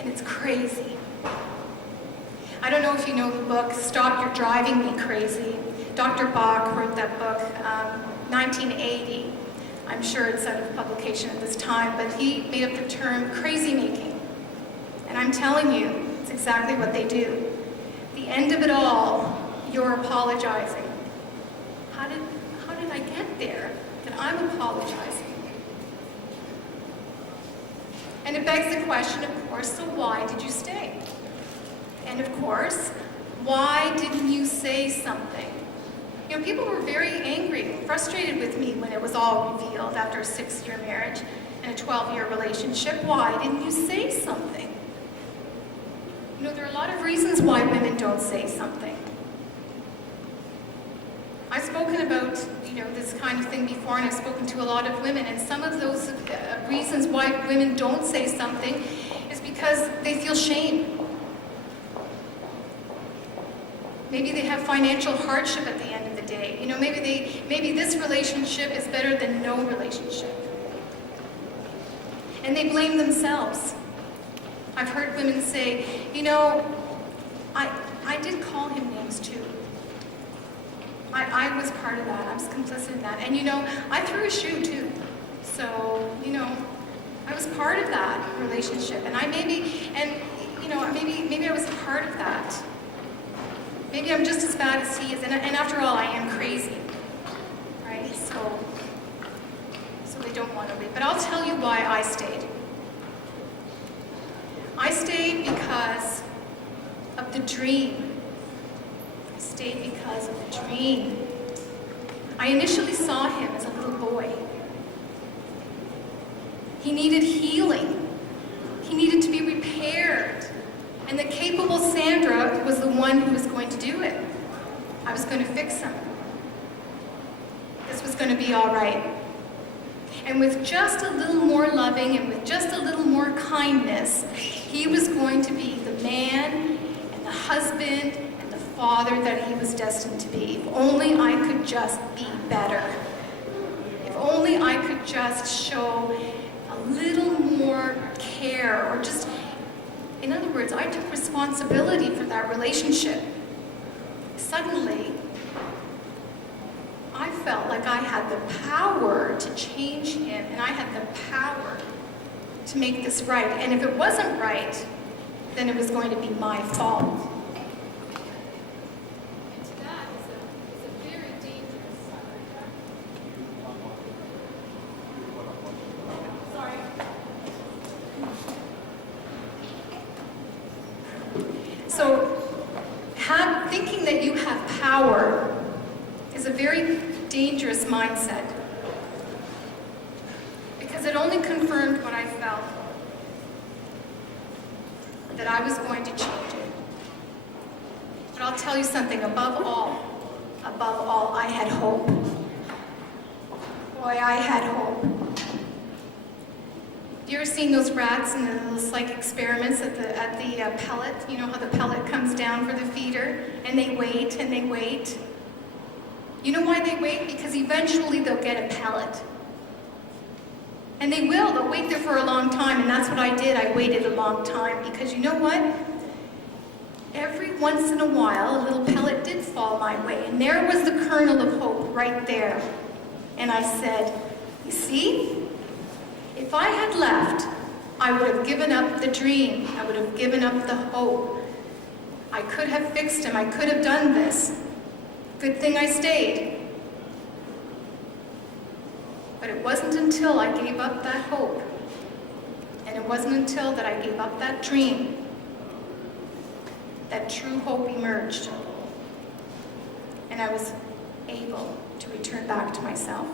and it's crazy. I don't know if you know the book, Stop You're Driving Me Crazy. Dr. Bach wrote that book, 1980. I'm sure it's out of publication at this time, but he made up the term crazy making. And I'm telling you, it's exactly what they do. At the end of it all, you're apologizing. How did I get there that I'm apologizing? And it begs the question, of course, so why did you stay? And of course, why didn't you say something? You know, people were very angry, frustrated with me when it was all revealed after a 6-year marriage and a 12-year relationship. Why didn't you say something? You know, there are a lot of reasons why women don't say something. I've spoken about, this kind of thing before, and I've spoken to a lot of women, and some of those reasons why women don't say something is because they feel shame. Maybe they have financial hardship at the end of the day. You know, maybe this relationship is better than no relationship. And they blame themselves. I've heard women say, I did call him names too. I was part of that. I was complicit in that. And I threw a shoe too. So, I was part of that relationship. And maybe I was a part of that. Maybe I'm just as bad as he is, and after all, I am crazy, right? So they don't want to leave. But I'll tell you why I stayed. I stayed because of the dream. I stayed because of the dream. I initially saw him as a little boy. He needed healing. He needed to be repaired. And the capable Sandra was the one who was going to do it. I was going to fix him. This was going to be all right. And with just a little more loving and with just a little more kindness, he was going to be the man and the husband and the father that he was destined to be. If only I could just be better. If only I could just show a little more care, or just, in other words, I took responsibility for that relationship. Suddenly, I felt like I had the power to change him, and I had the power to make this right. And if it wasn't right, then it was going to be my fault. And to that is a very dangerous Sorry. So, thinking that you have power is a very dangerous mindset, because it only confirmed what I felt, that I was going to change it. But I'll tell you something, above all, I had hope. Boy, I had hope. You ever seen those rats in the little psych experiments at the pellet? You know how the pellet comes down for the feeder, and they wait and they wait. You know why they wait? Because eventually they'll get a pellet. And they will. They'll wait there for a long time, and that's what I did. I waited a long time, because you know what? Every once in a while, a little pellet did fall my way, and there was the kernel of hope right there. And I said, you see? If I had left, I would have given up the dream. I would have given up the hope. I could have fixed him. I could have done this. Good thing I stayed. But it wasn't until I gave up that hope, and it wasn't until that I gave up that dream, that true hope emerged, and I was able to return back to myself.